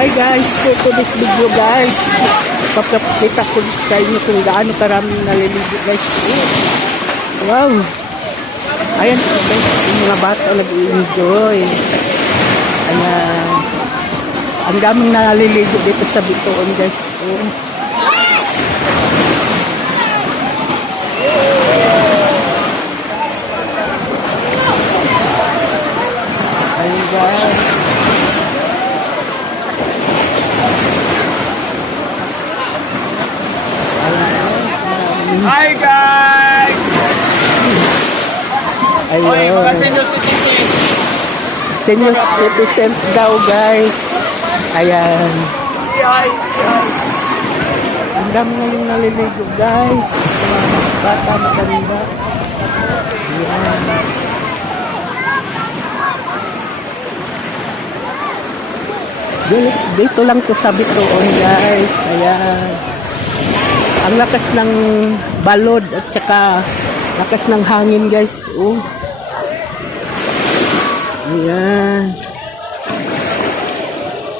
Hi guys, for today's video guys, papakita ko sa inyo kung gaano karaming naliligo guys. Wow! Ayan guys, yung mga bata nag-enjoy. Ayan. Ang daming naliligo dito sa Bitoon guys. Oh. Ayan guys. Hi guys! Oy, mga Ayun. senior citizen. Senior citizen daw guys. Ayan. Ang dami ngayong naliligo guys. Mga bata maganda. Ayan. Dito, dito lang to sa Bitoon guys. Ayan. Ang lakas ng balod at saka lakas ng hangin guys. Oh. Ayan.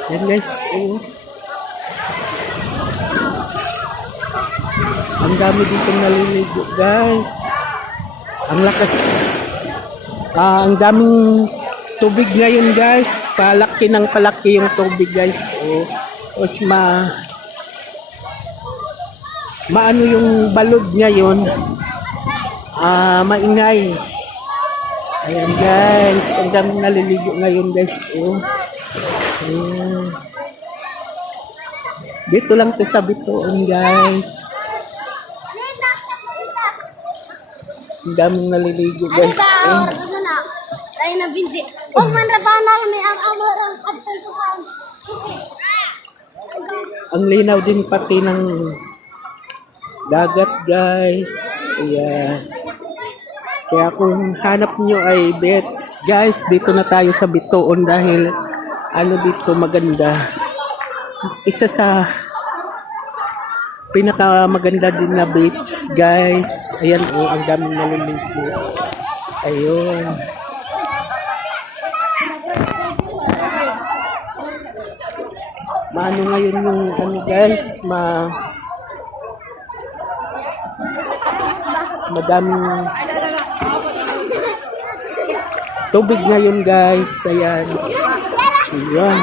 Ayan guys. Oh. Ang dami dito naliligo, guys. Ang lakas. Ah, ang daming tubig ngayon, guys. Palaki ng palaki yung tubig, guys. O, os ma maano yung balod ngayon. Ah, maingay. Ayan, guys. Ang daming naliligo ngayon, guys. O. Ayan. Dito lang to sa Bitoon, guys. Ang daming naliligo, guys. na? Ay na binti. Oh man rabana may ang amor ang absent ang linaw din pati ng dagat, guys. Kaya, kaya kung hanap nyo ay bets, guys, dito na tayo sa Bitoon dahil ano dito maganda. Isa sa pinaka maganda din na beach, guys. Ayan, oh, ang daming naliligo. Ayun. Maano ngayon yung ano guys, ma madaming tubig ngayon guys. Ayan. Ayan.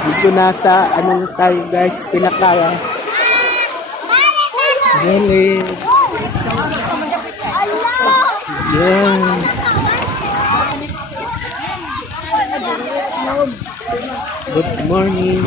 Dito na sa anong tayo guys, pinaka Gilid. Eh. Ayan. Good morning.